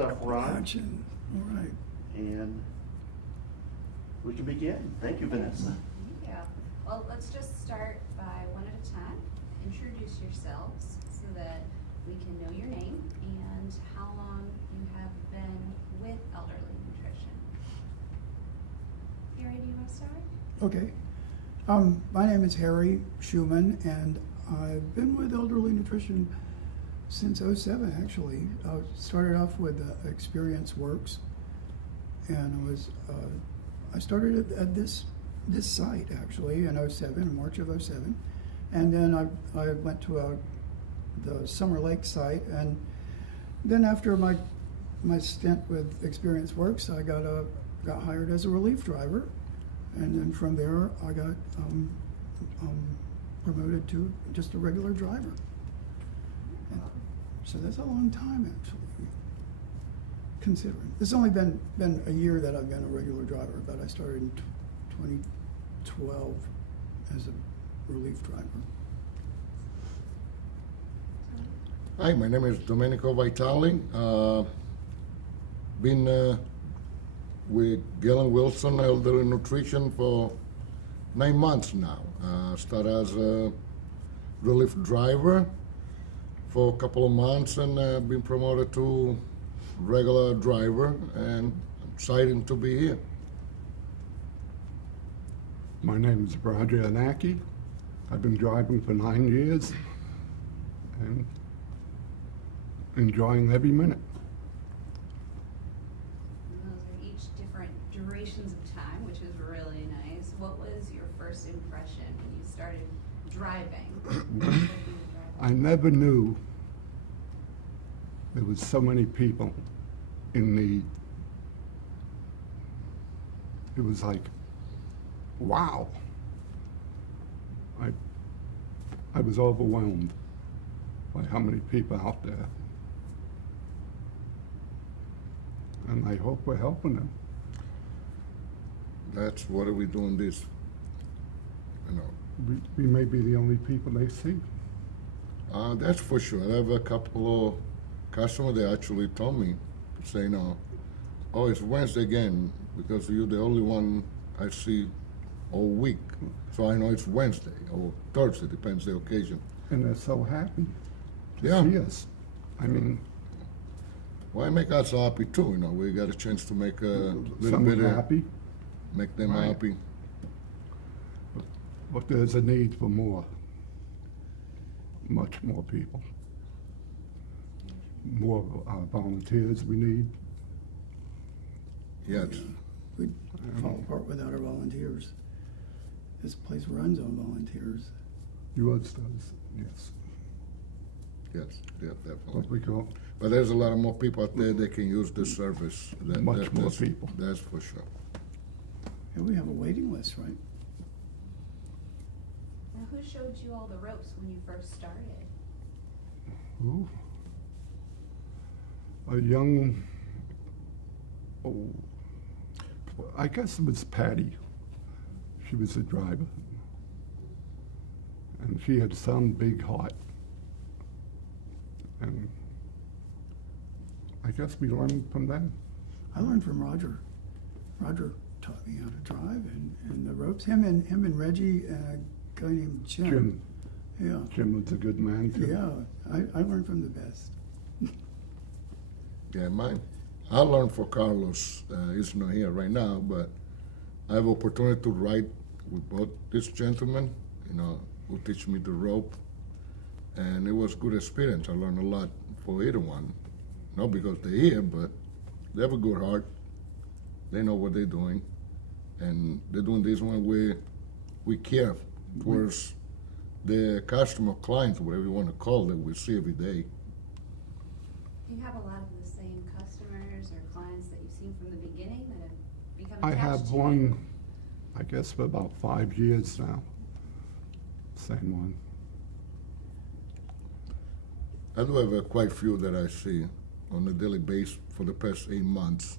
Stuff run, Action, all right. and we can begin. Thank you, Vanessa. Yeah, well, let's just start by one at a time. Introduce yourselves so that we can know your name and how long you have been with Elderly Nutrition. Harry, do you want to start? Okay. My name is Harry Schumann, and I've been with Elderly Nutrition since '07, actually. I started off with Experience Works, and I started at this site, actually, in '07, in March of '07. And then I went to the Summer Lake site, and then after my stint with Experience Works, I got hired as a relief driver, and then from there I got promoted to just a regular driver. And so that's a long time, actually, considering. It's only been a year that I've been a regular driver, but I started in 2012 as a relief driver. Hi, my name is Domenico Vitali. Been with Galen Wilson Elderly Nutrition for 9 months now. Started as a relief driver for a couple of months, and been promoted to regular driver, and excited to be here. My name is Roger Anaki. I've been driving for 9 years and enjoying every minute. And those are each different durations of time, which is really nice. What was your first impression when you started driving? I never knew there was so many people in need. It was like, wow. I was overwhelmed by how many people out there. And I hope we're helping them. That's what are we doing this, you know. We may be the only people they see. That's for sure. I have a couple of customers that actually told me, saying, oh, it's Wednesday again, because you're the only one I see all week. So I know it's Wednesday or Thursday, depends the occasion. And they're so happy to Yeah. see us. I mean, Well, it make us happy too, you know. We got a chance to make a little some bit are of, happy, make them Right. happy. but there's a need for more, much more people. More volunteers we need. Yes. We'd fall apart without our volunteers. This place runs on volunteers. Yours does, yes. Yes, yeah, definitely. But we go, But there's a lot of more people out there that can use the service. Much more that's, people. That's for sure. And we have a waiting list, right? Now, who showed you all the ropes when you first started? ooh. A young, I guess it was Patty. She was a driver. And she had some big heart. And I guess we learned from them. I learned from Roger. Roger taught me how to drive, and the ropes. Him and Reggie and a guy named Jim. Jim. Yeah. Jim was a good man too. Yeah. I learned from the best. Yeah, mine. I learned for Carlos. He's not here right now, but I have opportunity to ride with both this gentleman, you know, who teach me the rope. And it was good experience. I learned a lot for either one. Not because they're here, but they have a good heart. They know what they're doing. And they're doing this one where we care towards the customer, clients, whatever you want to call them, we see every day. Do you have a lot of the same customers or clients that you've seen from the beginning that have become I attached have to you? one, I guess for about 5 years now. Same one. I do have quite a few that I see on a daily basis for the past 8 months.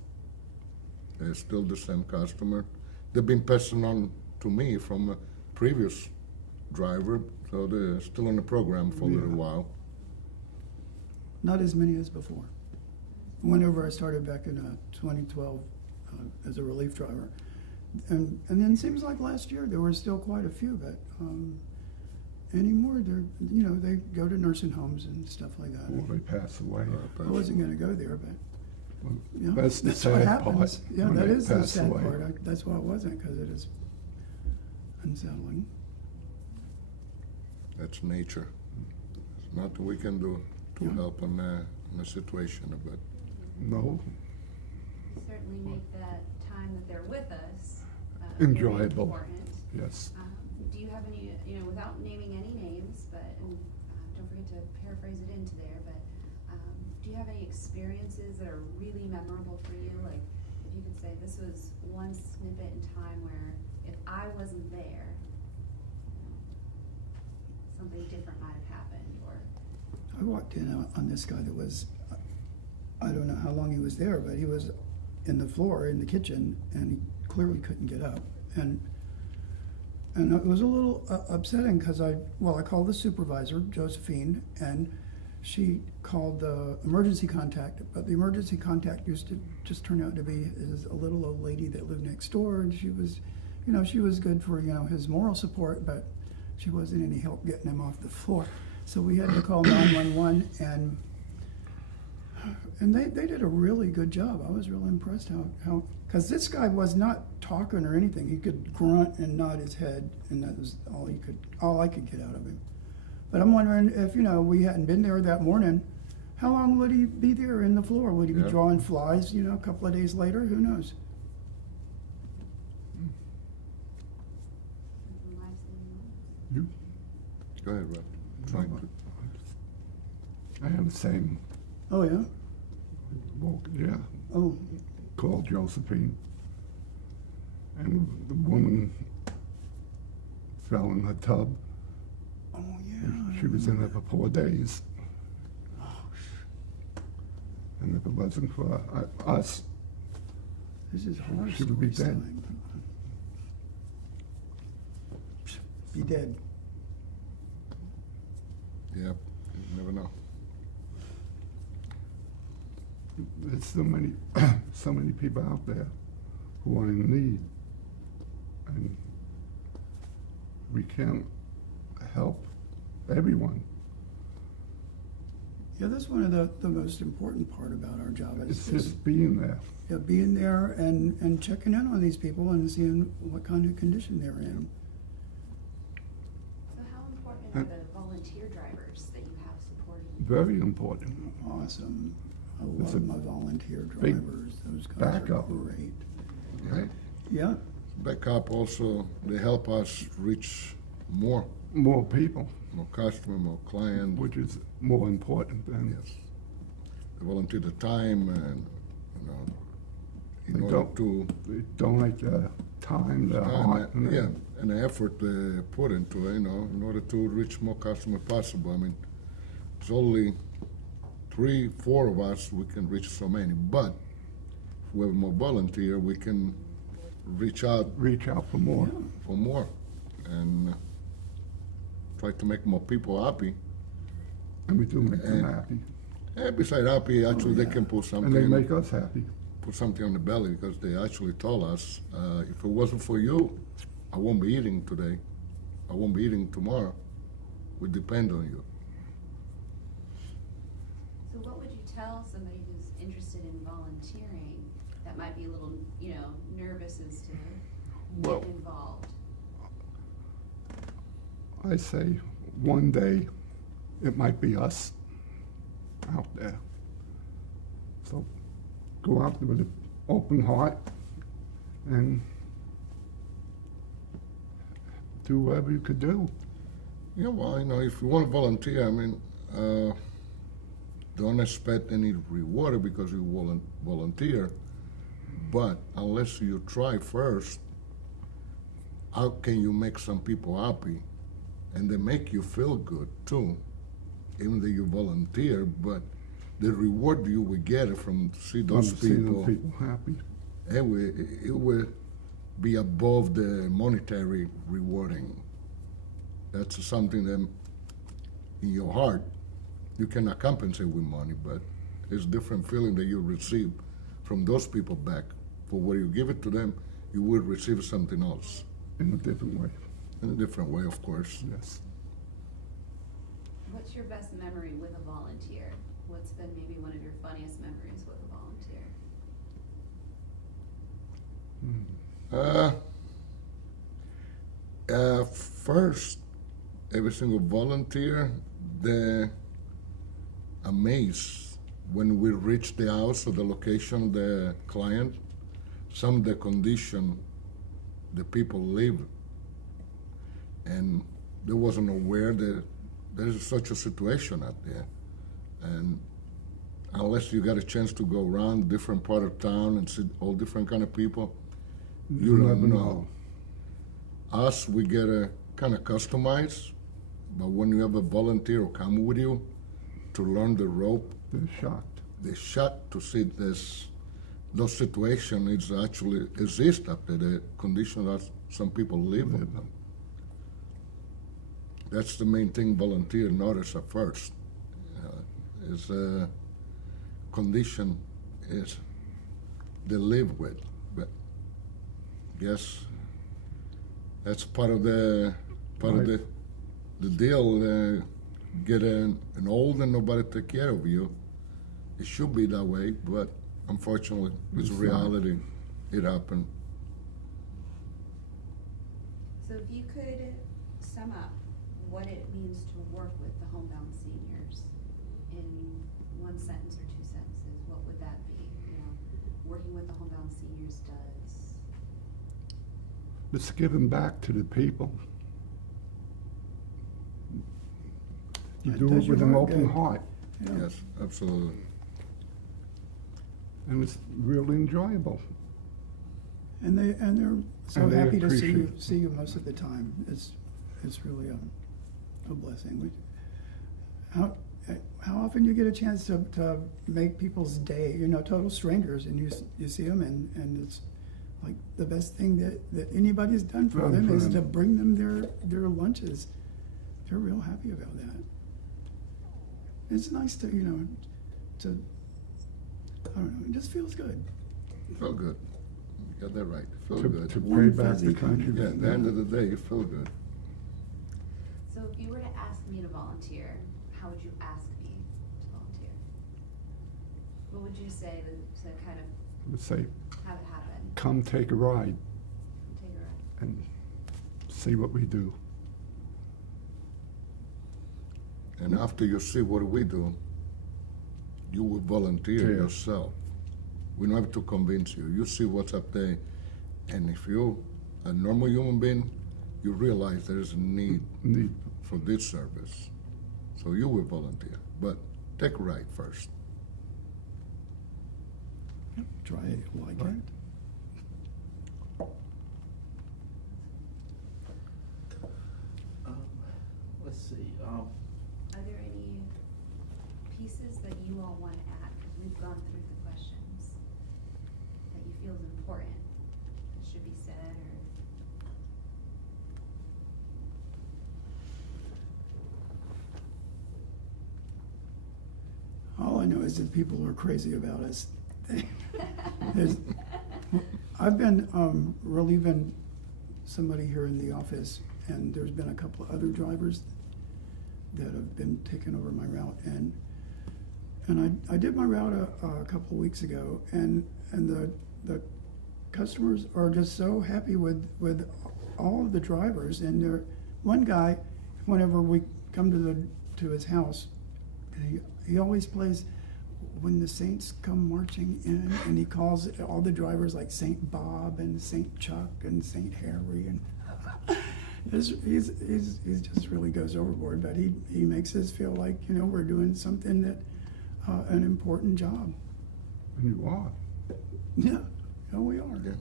They're still the same customer. They've been passing on to me from a previous driver, so they're still on the program for a little Yeah. while. Not as many as before. whenever I started back in 2012 as a relief driver. And then it seems like last year there were still quite a few, but anymore they're, you know, they go to nursing homes and stuff like that. Or they pass away. I wasn't going to go there, but you know, That's the what sad happens. part. Yeah, when that they is the pass sad away. part. That's why I wasn't, because it is unsettling. That's nature. There's nothing we can do to Yeah. help in a situation, but No, Certainly make that time that they're with us very Enjoyable. important. yes. Do you have any, you know, without naming any names, but, and don't forget to paraphrase it into there, but do you have any experiences that are really memorable for you? Like, if you could say, this was one snippet in time where if I wasn't there, something different might have happened, or, I walked in on this guy that was, I don't know how long he was there, but he was in the floor in the kitchen, and he clearly couldn't get up. And it was a little upsetting, because I called the supervisor, Josephine, and she called the emergency contact, but the emergency contact used to just turn out to be a little old lady that lived next door, and she was, you know, she was good for, you know, his moral support, but she wasn't any help getting him off the floor. So we had to call 911, and they did a really good job. I was really impressed how because this guy was not talking or anything. He could grunt and nod his head, and that was all I could get out of him. But I'm wondering if, you know, we hadn't been there that morning, how long would he be there in the floor? Would he be Yeah. drawing flies, you know, a couple of days later? Who knows? something life-saving moments? You, go ahead, Rob. Trying to. I have the same. Oh, yeah? Well, yeah. Oh, Called Josephine, and the woman fell in the tub. oh yeah. She was in there for 4 days. And if it wasn't for us, This is horror She would be stories dead. time. Be dead. Yep, you never know. there's so many, so many people out there who are in need, and we can't help everyone. Yeah, that's one of the most important part about our job It's is just being there. yeah, being there and checking in on these people and seeing what kind of condition they're in. So how important are the volunteer drivers that you have supporting you? Very important. Awesome. I It's love a my volunteer big drivers. Those guys backup. are great. Right? Yeah. Backup also, they help us reach more More people, customer, more client. which is more important than Yes. They volunteer the time and, you know, in They order don't- to, they donate their time, their heart. and yeah, and the effort they put into it, you know, in order to reach more customer possible. I mean, it's only 3, 4 of us, we can reach so many, but if we have more volunteer, we can reach out Reach out for more. for more and try to make more people happy. And we do make them And- happy. And beside happy, actually, they yeah. can put And something. they make us happy. Put something on the belly because they actually told us, if it wasn't for you, I won't be eating today. I won't be eating tomorrow. We depend on you. So what would you tell somebody who's interested in volunteering that might be a little, you know, nervous as to Well- get involved? I say, one day, it might be us out there. So go out there with an open heart and do whatever you could do. Yeah, well, you know, if you want to volunteer, I mean, don't expect any reward because you volunteer. But unless you try first, how can you make some people happy? And they make you feel good too, even though you volunteer. But the reward you will get from see those Seeing people, people happy. it will be above the monetary rewarding. That's something that in your heart you cannot compensate with money, but It's different feeling that you receive from those people back. For what you give it to them, you will receive something else in a different way. in a different way, of course. Yes. What's your best memory with a volunteer? What's been maybe one of your funniest memories with a volunteer? First, every single volunteer, they're amazed when we reach the house or the location of the client, some of the condition the people live, and they wasn't aware that there's such a situation out there. And unless you got a chance to go around different part of town and see all different kind of people, you never don't know. Us, we get a kind of customized, but when you have a volunteer who come with you to learn the rope, They're shocked. they're shocked to see those situations actually exist up there, the conditions that some people live in. That's the main thing volunteer notice at first. Is a condition is they live with, but yes, that's part of the Right. the deal. Get an old and nobody take care of you. It should be that way, but unfortunately, it's It's not. reality. It happened. So if you could sum up what it means to work with the homebound seniors in one sentence or two sentences, what would that be? You know, working with the homebound seniors does. It's giving back to the people. You It do does it your with an heart open good. heart, Yeah. Yes, absolutely. and it's really enjoyable. And they're so And they happy to appreciate- see you most of the time. It's really a blessing. How often do you get a chance to make people's day? You know, total strangers, and you see them, and it's like the best thing that anybody's done for Done them for is them. to bring them their lunches. They're real happy about that. It's nice to I don't know. It just feels good. Feel good. You got that right. Feel To good. pay Warm, back fuzzy the kind of country. Yeah, at the end of the day, you feel good. So if you were to ask me to volunteer, how would you ask me to volunteer? What would you say to kind of Let's say, have it happen? come take a ride Take a ride. and see what we do. And after you see what we do, you will volunteer Yeah. yourself. We don't have to convince you. You see what's up there, and if you're a normal human being, you realize there is a need Need- for this service. So you will volunteer, but take a ride first. Try it. You like Right. it. Let's see, Are there any pieces that you all want to add? Because we've gone through the questions that you feel is important, that should be said, or All I know is that people are crazy about us. There's- I've been relieving somebody here in the office, and there's been a couple of other drivers that have been taking over my route, and I did my route a couple of weeks ago, and the customers are just so happy with all of the drivers, and one guy, whenever we come to his house, he always plays When the Saints Come Marching In, and he calls all the drivers like Saint Bob and Saint Chuck and Saint Harry, and he's just really goes overboard, but he makes us feel like we're doing something that an important job. And you are. Yeah, we are. Yeah.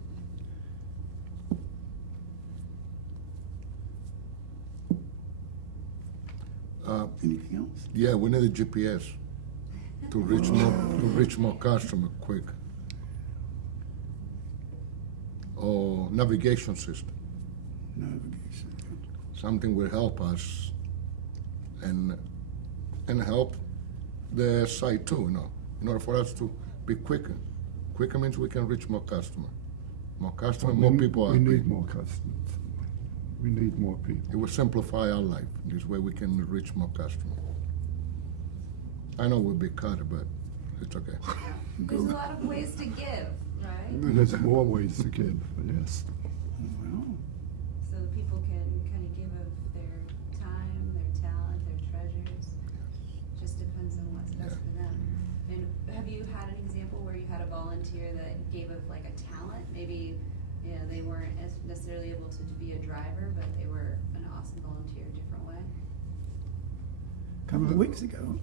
Anything else? Yeah, we need a GPS to reach more customer quick. Or navigation system. Navigation. Something will help us and help the site too, in order for us to be quicker. Quicker means we can reach more customer. More customer, We more need- people are We happy. need more customers. We need more It people. will simplify our life. This way we can reach more customers. I know we'll be cut, but it's okay. There's a lot of ways to give, right? There's more ways to give, yes. Well, So the people can kind of give of their time, their talent, their treasures. Just depends on what's best Yeah. for them. And have you had an example where you had a volunteer that gave of like a talent? Maybe, you know, they weren't as necessarily able to be a driver, but they were an awesome volunteer a different way. a couple of weeks ago,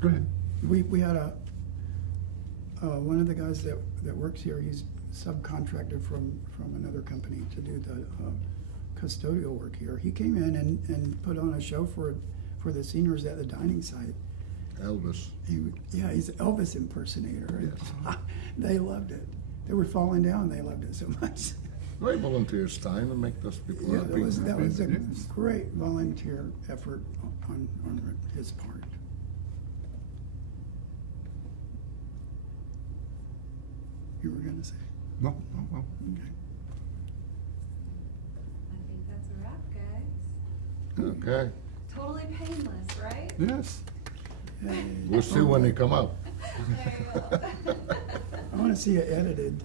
Go ahead. we had one of the guys that works here, he's subcontracted from another company to do the custodial work here. He came in and put on a show for the seniors at the dining site. Elvis. He's an Elvis impersonator. and They loved it. They were falling down. They loved it so much. Great volunteers time and make those people Yeah, happy. that was a Yes. great volunteer effort on his part. You were gonna say? No, no. Okay. I think that's a wrap, guys. Okay. Totally painless, right? Yes. Hey, We'll see when they come out. There you go. I wanna see it edited.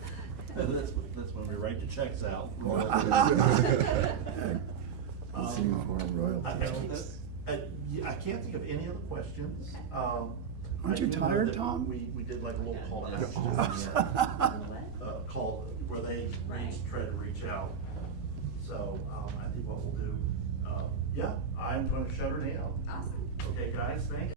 That's when we write the checks out. Let's see for royalties. I can't think of any other questions. Aren't you I do know tired, that Tom? We did like a little call message in What? call where they try to reach out. So, I think what we'll do, yeah, I'm gonna shut her down. Awesome. Okay, guys, thank you.